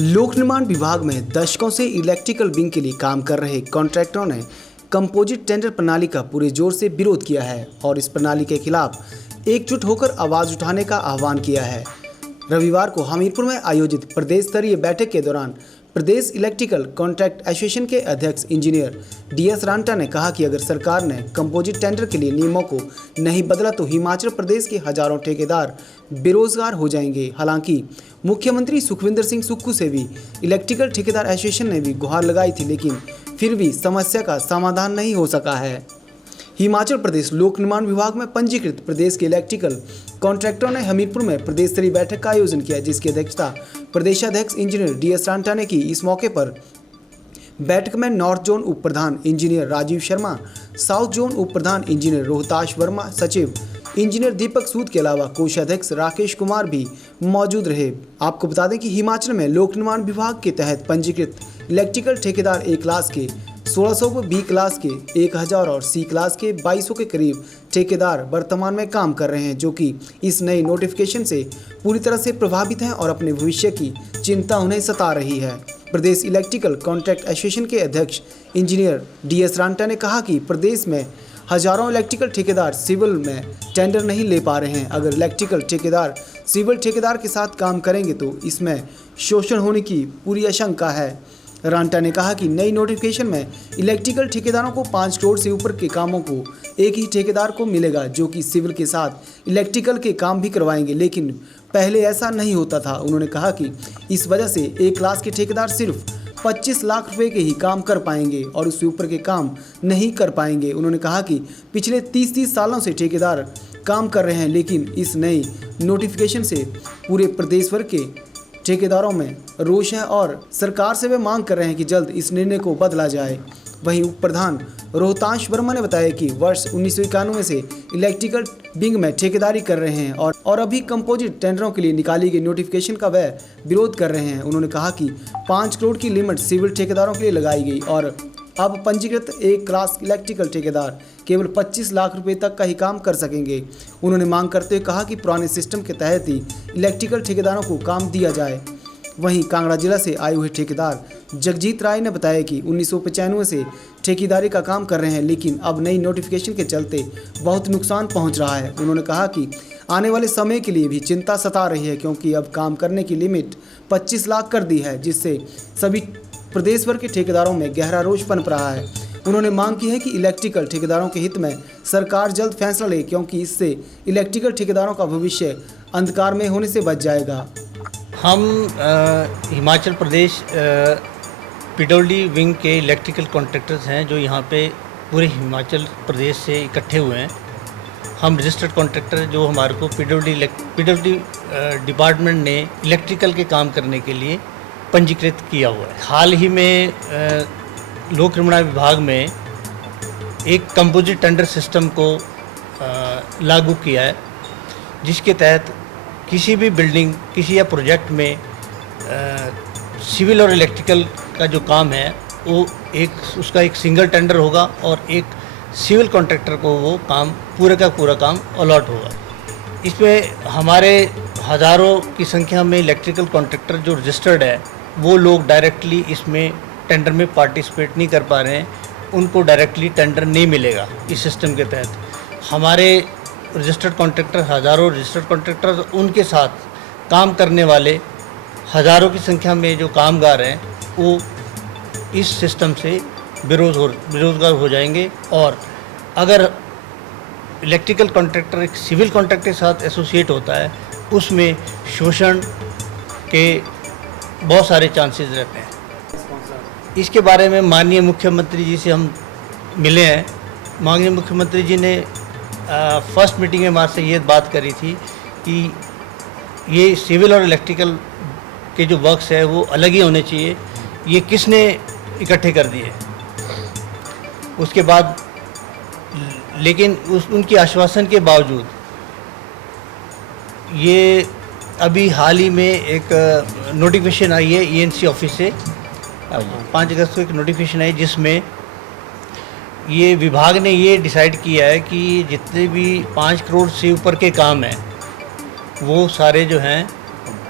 लोक निर्माण विभाग में दशकों से इलेक्ट्रिकल विंग के लिए काम कर रहे कॉन्ट्रैक्टरों ने कंपोजिट टेंडर प्रणाली का पूरे जोर से विरोध किया है और इस प्रणाली के खिलाफ एकजुट होकर आवाज उठाने का आह्वान किया है। रविवार को हमीरपुर में आयोजित प्रदेश स्तरीय बैठक के दौरान प्रदेश इलेक्ट्रिकल कॉन्ट्रैक्ट एसोसिएशन के अध्यक्ष इंजीनियर DS रांटा ने कहा कि अगर सरकार ने कंपोजिट टेंडर के लिए नियमों को नहीं बदला तो हिमाचल प्रदेश के हजारों ठेकेदार बेरोजगार हो जाएंगे। हालांकि मुख्यमंत्री सुखविंदर सिंह सुक्खू से भी इलेक्ट्रिकल ठेकेदार एसोसिएशन ने भी गुहार लगाई थी, लेकिन फिर भी समस्या का समाधान नहीं हो सका है। हिमाचल प्रदेश लोक निर्माण विभाग में पंजीकृत प्रदेश के इलेक्ट्रिकल कॉन्ट्रैक्टरों ने हमीरपुर में प्रदेश स्तरीय बैठक का आयोजन किया, जिसकी अध्यक्षता प्रदेशाध्यक्ष इंजीनियर DS रांटा ने की। इस मौके पर बैठक में नॉर्थ जोन उप प्रधान engineer Rajeev Sharma, south zone उप प्रधान इंजीनियर रोहताश वर्मा, सचिव इंजीनियर दीपक सूद के अलावा कोषाध्यक्ष राकेश कुमार भी मौजूद रहे। आपको बता दें कि हिमाचल में लोक निर्माण विभाग के तहत पंजीकृत इलेक्ट्रिकल ठेकेदार A क्लास के 1600 व B क्लास के 1000 और C क्लास के 2200 के करीब ठेकेदार वर्तमान में काम कर रहे हैं, जो कि इस नए नोटिफिकेशन से पूरी तरह से प्रभावित हैं और अपने भविष्य की चिंता उन्हें सता रही है। प्रदेश इलेक्ट्रिकल कॉन्ट्रैक्ट एसोसिएशन के अध्यक्ष इंजीनियर DS रांटा ने कहा कि प्रदेश में हजारों इलेक्ट्रिकल ठेकेदार सिविल में टेंडर नहीं ले पा रहे हैं। अगर इलेक्ट्रिकल ठेकेदार सिविल ठेकेदार के साथ काम करेंगे तो इसमें शोषण होने की पूरी आशंका है। रांटा ने कहा कि नई नोटिफिकेशन में इलेक्ट्रिकल ठेकेदारों को 5 करोड़ से ऊपर के कामों को एक ही ठेकेदार को मिलेगा, जो कि सिविल के साथ इलेक्ट्रिकल के काम भी करवाएंगे, लेकिन पहले ऐसा नहीं होता था। उन्होंने कहा कि इस वजह से A क्लास के ठेकेदार सिर्फ 25 लाख रुपए के ही काम कर पाएंगे और उससे ऊपर के काम नहीं कर पाएंगे। उन्होंने कहा कि पिछले 30 सालों से ठेकेदार काम कर रहे हैं, लेकिन इस नई नोटिफिकेशन से पूरे प्रदेश भर के ठेकेदारों में रोष है और सरकार से वे मांग कर रहे हैं कि जल्द इस निर्णय को बदला जाए। वहीं उप प्रधान रोहताश वर्मा ने बताया कि वर्ष 1991 से इलेक्ट्रिकल विंग में ठेकेदारी कर रहे हैं और अभी कंपोजिट टेंडरों के लिए निकाली गई नोटिफिकेशन का वह विरोध कर रहे हैं। उन्होंने कहा कि 5 करोड़ की लिमिट सिविल ठेकेदारों के लिए लगाई गई और अब पंजीकृत A क्लास इलेक्ट्रिकल ठेकेदार केवल 25 लाख रुपए तक का ही काम कर सकेंगे। उन्होंने मांग करते हुए कहा कि पुराने सिस्टम के तहत ही इलेक्ट्रिकल ठेकेदारों को काम दिया जाए। वहीं कांगड़ा जिला से आए हुए ठेकेदार जगजीत राय ने बताया कि 1995 से ठेकेदारी का काम कर रहे हैं, लेकिन अब नई नोटिफिकेशन के चलते बहुत नुकसान पहुंच रहा है। उन्होंने कहा कि आने वाले समय के लिए भी चिंता सता रही है, क्योंकि अब काम करने की लिमिट 25 लाख कर दी है, जिससे सभी प्रदेश भर के ठेकेदारों में गहरा रोष पनप रहा है। उन्होंने मांग की है कि इलेक्ट्रिकल ठेकेदारों के हित में सरकार जल्द फैसला ले, क्योंकि इससे इलेक्ट्रिकल ठेकेदारों का भविष्य अंधकार में होने से बच जाएगा। हम हिमाचल प्रदेश PWD विंग के इलेक्ट्रिकल कॉन्ट्रैक्टर्स हैं, जो यहाँ पे पूरे हिमाचल प्रदेश से इकट्ठे हुए हैं। हम रजिस्टर्ड कॉन्ट्रैक्टर जो हमारे को PWD डिपार्टमेंट ने इलेक्ट्रिकल के काम करने के लिए पंजीकृत किया हुआ है। हाल ही में लोक निर्माण विभाग में एक कंपोजिट टेंडर सिस्टम को लागू किया है, जिसके तहत किसी भी बिल्डिंग किसी या प्रोजेक्ट में सिविल और इलेक्ट्रिकल का जो काम है वो उसका एक सिंगल टेंडर होगा और एक सिविल कॉन्ट्रैक्टर को वो काम पूरे का पूरा काम अलॉट होगा। इसमें हमारे हज़ारों की संख्या में इलेक्ट्रिकल कॉन्ट्रैक्टर जो रजिस्टर्ड है वो लोग डायरेक्टली इसमें टेंडर में पार्टिसिपेट नहीं कर पा रहे हैं, उनको डायरेक्टली टेंडर नहीं मिलेगा इस सिस्टम के तहत। हमारे रजिस्टर्ड कॉन्ट्रैक्टर हज़ारों रजिस्टर्ड कॉन्ट्रैक्टर उनके साथ काम करने वाले हज़ारों की संख्या में जो कामगार हैं वो इस सिस्टम से बेरोज़गार हो जाएंगे। और अगर इलेक्ट्रिकल कॉन्ट्रैक्टर एक सिविल कॉन्ट्रैक्टर के साथ एसोसिएट होता है, उसमें शोषण के बहुत सारे चांसेस रहते हैं। इसके बारे में माननीय मुख्यमंत्री जी से हम मिले हैं। माननीय मुख्यमंत्री जी ने फर्स्ट मीटिंग में हमारे से ये बात करी थी कि ये सिविल और इलेक्ट्रिकल के जो वर्क्स है वो अलग ही होने चाहिए, ये किसने इकट्ठे कर दिए। उसके बाद लेकिन उनकी आश्वासन के बावजूद ये अभी हाल ही में एक नोटिफिकेशन आई है ENC ऑफिस से, 5 अगस्त को एक नोटिफिकेशन आई, जिसमें ये विभाग ने ये डिसाइड किया है कि जितने भी 5 करोड़ से ऊपर के काम हैं वो सारे जो हैं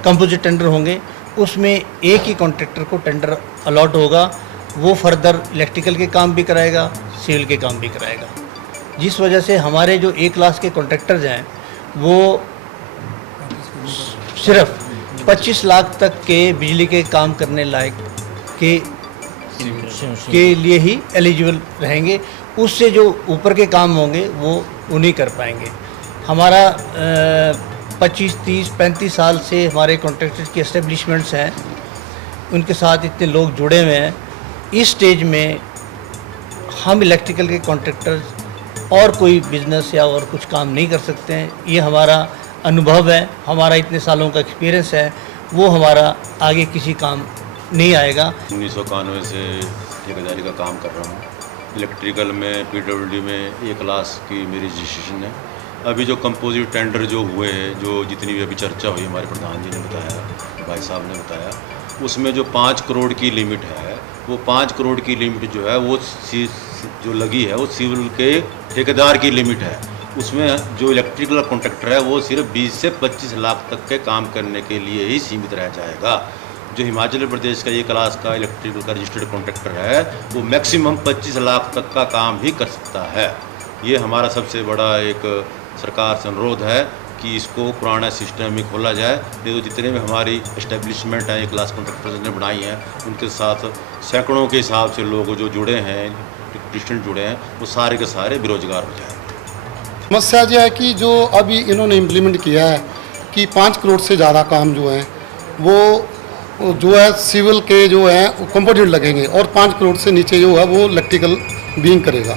कंपोजिट टेंडर होंगे उसमें एक ही कॉन्ट्रैक्टर को टेंडर अलॉट होगा, वो फर्दर इलेक्ट्रिकल के काम भी कराएगा, सिविल के काम भी कराएगा। जिस वजह से हमारे जो ए क्लास के कॉन्ट्रैक्टर्स हैं वो सिर्फ 25 लाख तक के बिजली के काम करने लायक के लिए ही एलिजिबल रहेंगे। उससे जो ऊपर के काम होंगे वो उन्हीं कर पाएंगे। हमारा 25, 30, 35 साल से हमारे कॉन्ट्रैक्टर्स की एस्टेब्लिशमेंट्स हैं, उनके साथ इतने लोग जुड़े हुए हैं। इस स्टेज में हम इलेक्ट्रिकल के कॉन्ट्रैक्टर्स और कोई बिजनेस या और कुछ काम नहीं कर सकते हैं। ये हमारा अनुभव है, हमारा इतने सालों का एक्सपीरियंस है, वो हमारा आगे किसी काम नहीं आएगा। 1991 से ठेकेदारी का काम कर रहा हूँ। इलेक्ट्रिकल में पीडब्ल्यूडी में ए क्लास की मेरी रजिस्ट्रेशन है। अभी जो कंपोजिट टेंडर जो हुए हैं, जो जितनी भी अभी चर्चा हुई, हमारे प्रधान जी ने बताया, भाई साहब ने बताया, उसमें जो 5 करोड़ की लिमिट है, वो 5 करोड़ की लिमिट जो है वो जो लगी है वो सिविल के ठेकेदार की लिमिट है। उसमें जो इलेक्ट्रिकल कॉन्ट्रैक्टर है वो सिर्फ 20 से 25 लाख तक के काम करने के लिए ही सीमित रह जाएगा। जो हिमाचल प्रदेश का ये क्लास का इलेक्ट्रिकल का रजिस्टर्ड कॉन्ट्रैक्टर है वो मैक्सिमम 25 लाख तक का काम ही कर सकता है। ये हमारा सबसे बड़ा एक सरकार से अनुरोध है कि इसको पुराना सिस्टम में खोला जाए। ये तो जितने भी हमारी इस्टेब्लिशमेंट हैं, ये क्लास कॉन्ट्रैक्टर्स ने बनाई हैं, उनके साथ सैकड़ों के हिसाब से लोग जो जुड़े हैं, डिस्टेंट जुड़े हैं, वो सारे के सारे बेरोजगार हो जाए। समस्या यह है कि जो अभी इन्होंने इम्प्लीमेंट किया है कि 5 करोड़ से ज़्यादा काम जो है वो जो है सिविल के जो है कंपोजिट लगेंगे और 5 करोड़ से नीचे जो है वो इलेक्ट्रिकल बीइंग करेगा।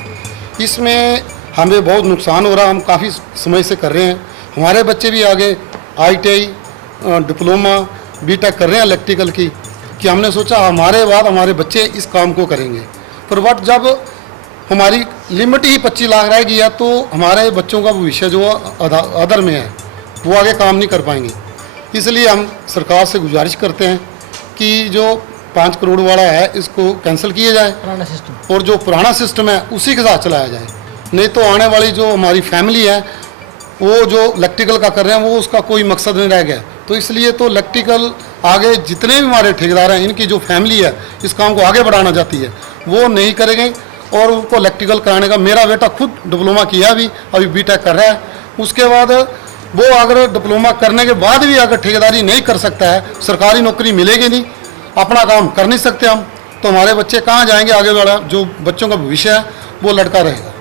इसमें हमें बहुत नुकसान हो रहा है। हम काफ़ी समय से कर रहे हैं, हमारे बच्चे भी आगे ITI डिप्लोमा बीटेक कर रहे हैं इलेक्ट्रिकल की, कि हमने सोचा हमारे बाद हमारे बच्चे इस काम को करेंगे। पर बट जब हमारी लिमिट ही 25 लाख रह गई है तो हमारे बच्चों का भविष्य जो अदर में है वो आगे काम नहीं कर पाएंगे। इसलिए हम सरकार से गुजारिश करते हैं कि जो 5 करोड़ वाला है इसको कैंसिल किया जाए, पुराना सिस्टम, और जो पुराना सिस्टम है उसी के साथ चलाया जाए। नहीं तो आने वाली जो हमारी फैमिली है वो जो इलेक्ट्रिकल का कर रहे हैं वो उसका कोई मकसद नहीं रह गया। तो इसलिए तो इलेक्ट्रिकल आगे जितने भी हमारे ठेकेदार हैं, इनकी जो फैमिली है इस काम को आगे बढ़ाना चाहती है, वो नहीं करेंगे। और उनको इलेक्ट्रिकल कराने का, मेरा बेटा खुद डिप्लोमा किया भी, अभी बीटेक कर रहा है। उसके बाद वो अगर डिप्लोमा करने के बाद भी अगर ठेकेदारी नहीं कर सकता है, सरकारी नौकरी मिलेगी नहीं, अपना काम कर नहीं सकते हम, तो हमारे बच्चे कहाँ जाएंगे? आगे वाला जो बच्चों का भविष्य है वो लटका रहेगा।